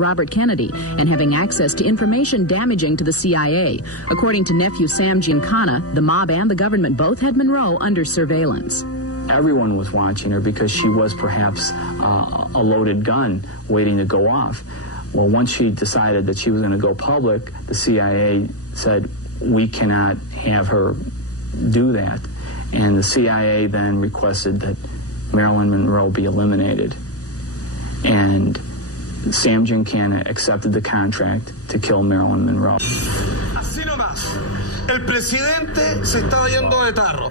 Robert Kennedy and having access to information damaging to the CIA. According to nephew Sam Giancana, the mob and the government both had Monroe under surveillance. Everyone was watching her because she was perhaps a loaded gun waiting to go off. Well, once she decided that she was going to go public, the CIA said, we cannot have her do that. And the CIA then requested that Marilyn Monroe be eliminated. And Sam Giancana accepted the contract to kill Marilyn Monroe. Así nomás, el presidente se estaba yendo de tarro.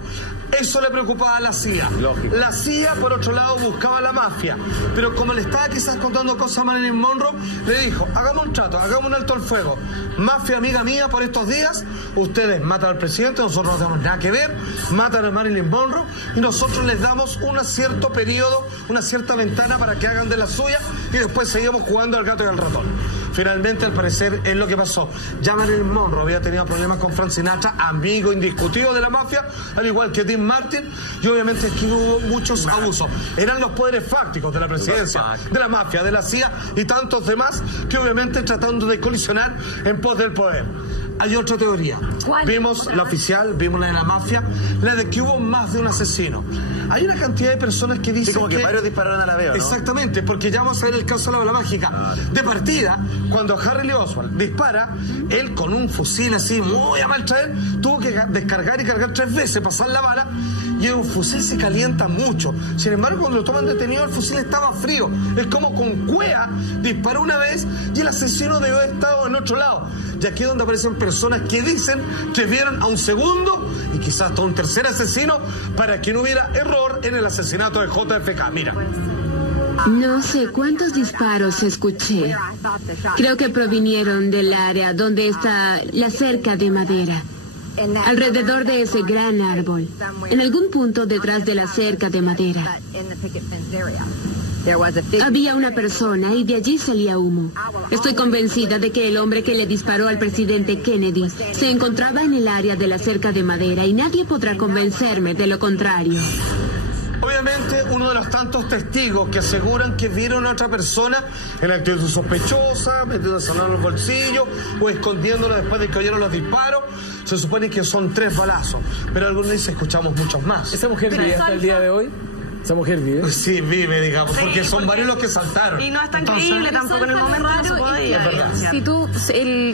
Eso le preocupaba a la CIA. Lógico. La CIA, por otro lado, buscaba a la mafia. Pero como le estaba quizás contando cosas a Marilyn Monroe, le dijo, hagamos un trato, hagamos un alto el fuego. Mafia, amiga mía, por estos días, ustedes matan al presidente, nosotros no tenemos nada que ver, matan a Marilyn Monroe, y nosotros les damos un cierto periodo, una cierta ventana para que hagan de la suya, y después seguimos jugando al gato y al ratón. Finalmente, al parecer, es lo que pasó. Ya Marilyn Monroe había tenido problemas con Frank Sinatra, amigo indiscutido de la mafia, al igual que Dean Martin, y obviamente aquí hubo muchos abusos. Eran los poderes fácticos de la presidencia, de la mafia, de la CIA y tantos demás que obviamente tratando de colisionar en pos del poder. Hay otra teoría. ¿Cuál? Vimos la oficial, vimos la de la mafia, la de que hubo más de un asesino. Hay una cantidad de personas que dicen sí, como que varios dispararon a la vez, ¿no? Exactamente, porque ya vamos a ver el caso de la bala mágica. Claro. De partida, cuando Harry Lee Oswald dispara, él con un fusil así muy a mal traer, tuvo que descargar y cargar 3 veces, pasar la bala, y el fusil se calienta mucho. Sin embargo, cuando lo toman detenido, el fusil estaba frío. Es como con cuea, disparó una vez y el asesino debió haber estado en otro lado. Y aquí es donde aparecen personas que dicen que vieron a un segundo y quizás hasta un tercer asesino para que no hubiera error en el asesinato de JFK. Mira. No sé cuántos disparos escuché. Creo que provinieron del área donde está la cerca de madera. Alrededor de ese gran árbol. En algún punto detrás de la cerca de madera. Había una persona y de allí salía humo. Estoy convencida de que el hombre que le disparó al presidente Kennedy se encontraba en el área de la cerca de madera y nadie podrá convencerme de lo contrario. Obviamente, uno de los tantos testigos que aseguran que vieron a otra persona en actitud sospechosa, metiéndose en los bolsillos o escondiéndolo después de que oyeron los disparos, se supone que son 3 balazos, pero algunos dicen escuchamos muchos más. ¿Esa mujer vive hasta el día de hoy? ¿Esa mujer vive? Pues sí, vive, digamos, sí, porque son varios los que saltaron. Y no es tan creíble tampoco en el momento, no se podía.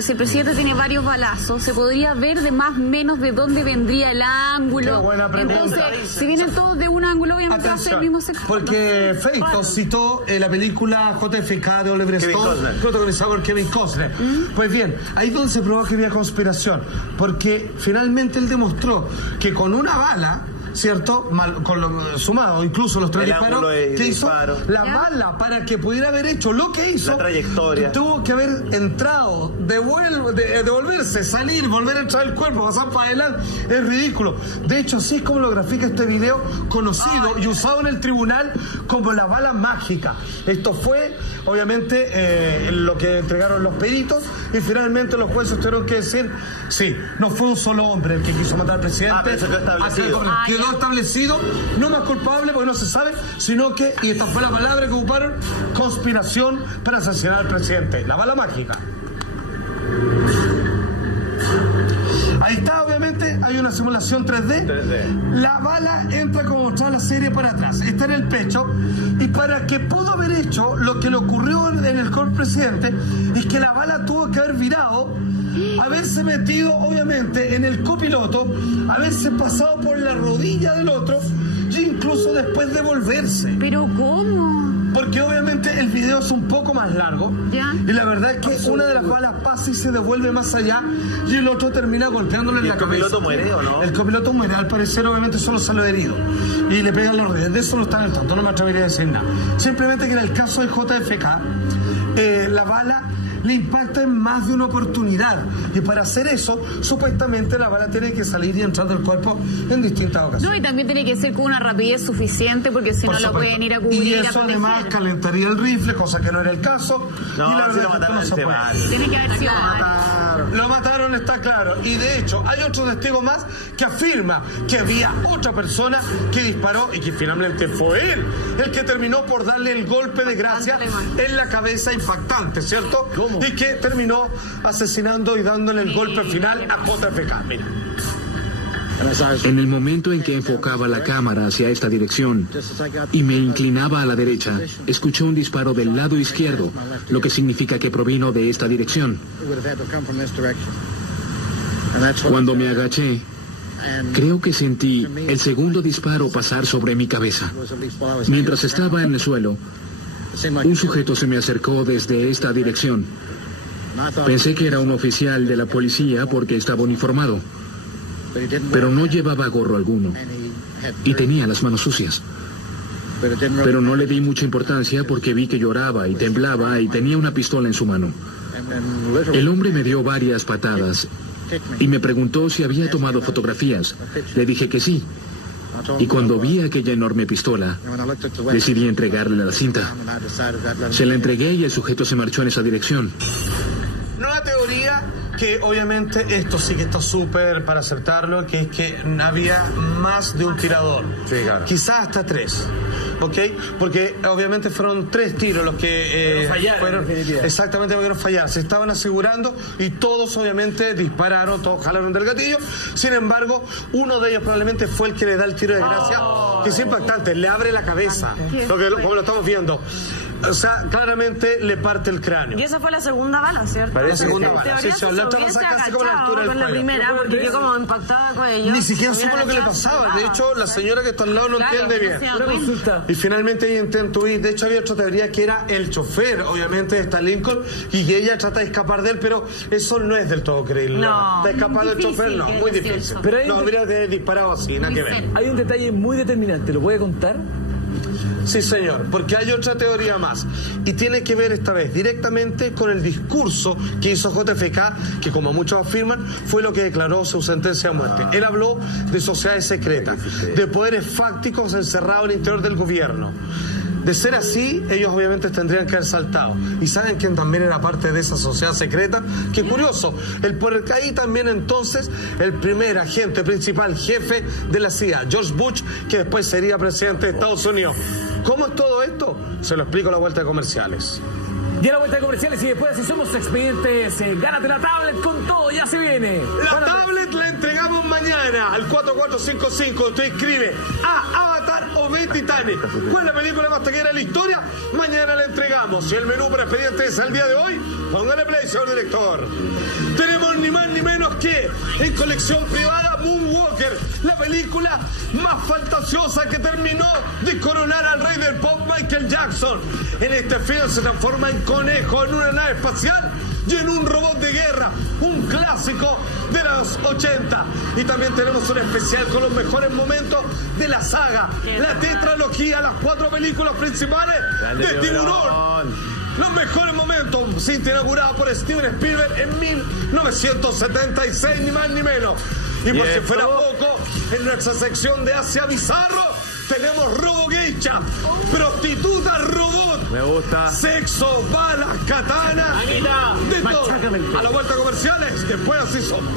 Si el presidente tiene varios balazos, se podría ver de más o menos de dónde vendría el ángulo. Buena pregunta. Entonces, si vienen todos de un ángulo, obviamente va a ser el mismo sector. Porque Feito citó la película JFK de Oliver Stone, protagonizada por Kevin Costner. Pues bien, ahí es donde se probó que había conspiración, porque finalmente él demostró que con una bala, ¿cierto? Sumado incluso los 3 disparos que hizo, la bala para que pudiera haber hecho lo que hizo, la trayectoria, tuvo que haber entrado, devolverse, salir, volver a entrar el cuerpo, pasar para adelante. Es ridículo. De hecho, así es como lo grafica este video, conocido y usado en el tribunal como la bala mágica. Esto fue, obviamente, lo que entregaron los peritos y finalmente los jueces tuvieron que decir, sí, no fue un solo hombre el que quiso matar al presidente. Pero eso quedó establecido, no más culpable porque no se sabe, sino que, y esta fue la palabra que ocuparon, conspiración para asesinar al presidente. La bala mágica. Ahí está, obviamente, hay una simulación 3D. La bala entra como mostraba la serie para atrás, está en el pecho, y para que pudo haber hecho lo que le ocurrió en el cuerpo del presidente, es que la bala tuvo que haber virado, haberse metido, obviamente, en el copiloto, haberse pasado por la rodilla del otro, e incluso después devolverse. ¿Pero cómo? Porque obviamente el video es un poco más largo. ¿Ya? Y la verdad es que una de las balas pasa y se devuelve más allá y el otro termina golpeándole en la cabeza. ¿El copiloto muere o no? El copiloto muere, al parecer obviamente solo salió herido. Y le pegan los rodillas. De eso no está en el tanto, no me atrevería a decir nada. Simplemente que en el caso del JFK, la bala le impacta en más de una oportunidad. Y para hacer eso, supuestamente la bala tiene que salir y entrar del cuerpo en distintas ocasiones. No, y también tiene que ser con una rapidez suficiente porque si no la pueden ir a cubrir. Y eso además calentaría el rifle, cosa que no era el caso. No, y la si verdad lo que esto mataron no se puede. Tiene que haber sido mal. Lo mataron, está claro. Y de hecho, hay otro testigo más que afirma que había otra persona que disparó y que finalmente fue él el que terminó por darle el golpe de gracia en la cabeza impactante, ¿cierto? ¿Cómo? Y que terminó asesinando y dándole el golpe final a JFK. Mira. En el momento en que enfocaba la cámara hacia esta dirección y me inclinaba a la derecha, escuché un disparo del lado izquierdo, lo que significa que provino de esta dirección. Cuando me agaché, creo que sentí el segundo disparo pasar sobre mi cabeza. Mientras estaba en el suelo, un sujeto se me acercó desde esta dirección. Pensé que era un oficial de la policía porque estaba uniformado, pero no llevaba gorro alguno y tenía las manos sucias. Pero no le di mucha importancia porque vi que lloraba y temblaba y tenía una pistola en su mano. El hombre me dio varias patadas y me preguntó si había tomado fotografías. Le dije que sí. Y cuando vi aquella enorme pistola, decidí entregarle la cinta. Se la entregué y el sujeto se marchó en esa dirección. Nueva teoría, que obviamente esto sí que está súper para aceptarlo, que es que había más de un tirador. Sí, claro. Quizás hasta 3. ¿Ok? Porque obviamente fueron 3 tiros los que fueron exactamente pudieron fallar. Se estaban asegurando y todos obviamente dispararon, todos jalaron del gatillo. Sin embargo, uno de ellos probablemente fue el que le da el tiro de gracia, que es impactante, le abre la cabeza, como lo estamos viendo. O sea, claramente le parte el cráneo. Y esa fue la segunda bala, ¿cierto? Parece segunda bala. Sí, la otra pasa casi como la altura del con la cuello. primera, porque quedó como impactada con ella. Ni siquiera supo lo que le pasaba. De hecho, la señora que está al lado no entiende bien. Y finalmente ella intenta huir. De hecho, había otra teoría que era el chofer, obviamente, de esta Lincoln, y que ella trata de escapar de él, pero eso no es del todo creíble. No. De escapar del chofer, no. Muy difícil. Pero no, hubiera disparado así, nada que ver. Hay un detalle muy determinante, ¿lo puede contar? Sí, señor, porque hay otra teoría más y tiene que ver esta vez directamente con el discurso que hizo JFK, que como muchos afirman fue lo que declaró su sentencia de muerte. Él habló de sociedades secretas, de poderes fácticos encerrados en el interior del gobierno. De ser así, ellos obviamente tendrían que haber saltado. ¿Y saben quién también era parte de esa sociedad secreta? Qué curioso, el por el que ahí también entonces el primer agente principal, jefe de la CIA, George Bush, que después sería presidente de Estados Unidos. ¿Cómo es todo esto? Se lo explico a la vuelta de comerciales. Y a la vuelta de comerciales y después, si somos expedientes, gánate la tablet con todo, ya se viene. La tablet la entregamos mañana al 4455. Usted escribe A, Avatar o B, Titanic. ¿Cuál es la película más taquillera de la historia? Mañana la entregamos. Si el menú para expedientes es el día de hoy, póngale play, señor director. Tenemos ni más ni menos que en colección privada Moonwalker, la película más fantasiosa que terminó de coronar al rey del pop Michael Jackson. En este film se transforma en conejo en una nave espacial y en un robot de guerra, un clásico de los 80. Y también tenemos un especial con los mejores momentos de la saga, la tetralogía, las 4 películas principales de Tiburón. Los mejores momentos, cinta inaugurada por Steven Spielberg en 1976, ni más ni menos. Y por si fuera poco, en nuestra sección de Asia Bizarro tenemos robo geisha, prostituta robot, me gusta, sexo, balas, katana, de todo. A la vuelta comerciales, después así somos.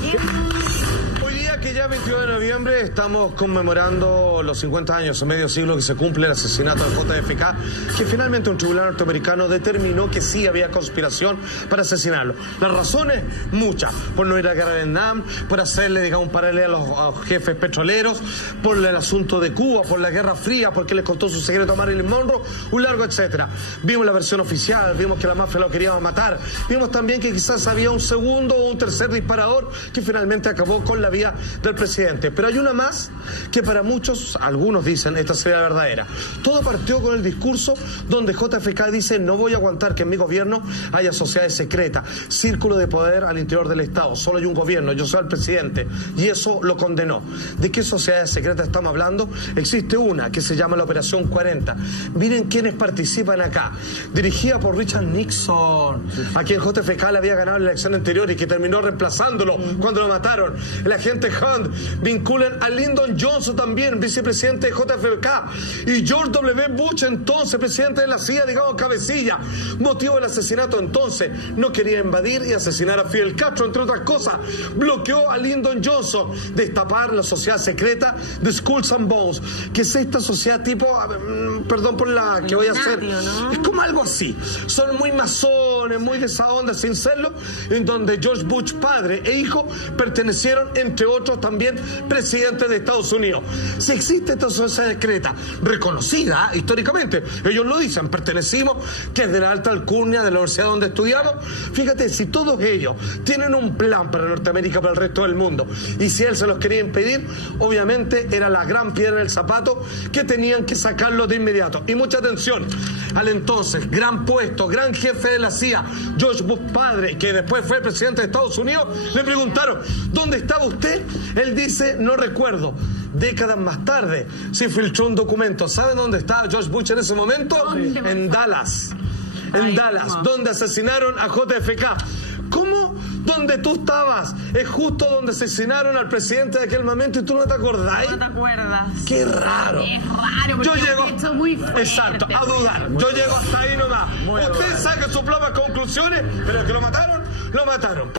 Hoy día, que ya 21 de noviembre, estamos conmemorando los 50 años, medio siglo que se cumple el asesinato de JFK, que finalmente un tribunal norteamericano determinó que sí había conspiración para asesinarlo. Las razones, muchas: por no ir a la guerra de Vietnam, por hacerle, digamos, un paralelo a los jefes petroleros, por el asunto de Cuba, por la Guerra Fría, porque les contó su secreto a Marilyn Monroe, un largo etcétera. Vimos la versión oficial, vimos que la mafia lo quería matar, vimos también que quizás había un segundo o un tercer disparador que finalmente acabó con la vida del presidente. Pero hay una más que para muchos, algunos dicen, esta sería la verdadera. Todo partió con el discurso donde JFK dice: no voy a aguantar que en mi gobierno haya sociedades secretas, círculo de poder al interior del Estado, solo hay un gobierno, yo soy el presidente, y eso lo condenó. ¿De qué sociedades secretas estamos hablando? Existe una que se llama la Operación 40. Miren quiénes participan acá. Dirigida por Richard Nixon, a quien JFK le había ganado en la elección anterior y que terminó reemplazándolo cuando lo mataron. El agente Hunt vinculan a Lyndon Johnson, también vicepresidente de JFK, y George W. Bush, entonces presidente de la CIA, digamos cabecilla. Motivo del asesinato entonces: no quería invadir y asesinar a Fidel Castro, entre otras cosas. Bloqueó a Lyndon Johnson destapar la sociedad secreta de Skulls and Bones, que es esta sociedad tipo, perdón por la que voy a hacer, ¿no? Es como algo así, son muy masones, muy de esa onda sin serlo, en donde George Bush padre e hijo pertenecieron, entre otros también presidentes de Estados Unidos. Si existe esta sociedad secreta reconocida históricamente, ellos lo dicen, pertenecimos, que es de la alta alcurnia de la universidad donde estudiamos. Fíjate, si todos ellos tienen un plan para Norteamérica, para el resto del mundo, y si él se los quería impedir, obviamente era la gran piedra en el zapato que tenían que sacarlo de inmediato. Y mucha atención, al entonces gran puesto, gran jefe de la CIA, George Bush padre, que después fue presidente de Estados Unidos, le preguntaron: ¿dónde estaba usted? Él dice: no recuerdo. Décadas más tarde se filtró un documento. ¿Saben dónde estaba George Bush en ese momento? En Dallas. En Dallas, donde asesinaron a JFK. ¿Cómo? Donde tú estabas es justo donde asesinaron al presidente de aquel momento y tú no te acordás. No te acuerdas. Qué raro. Es raro, Yo llego, hecho muy fuerte. exacto, a dudar. Yo llego hasta ahí nomás. Usted saca sus propias conclusiones, pero que lo mataron, lo mataron.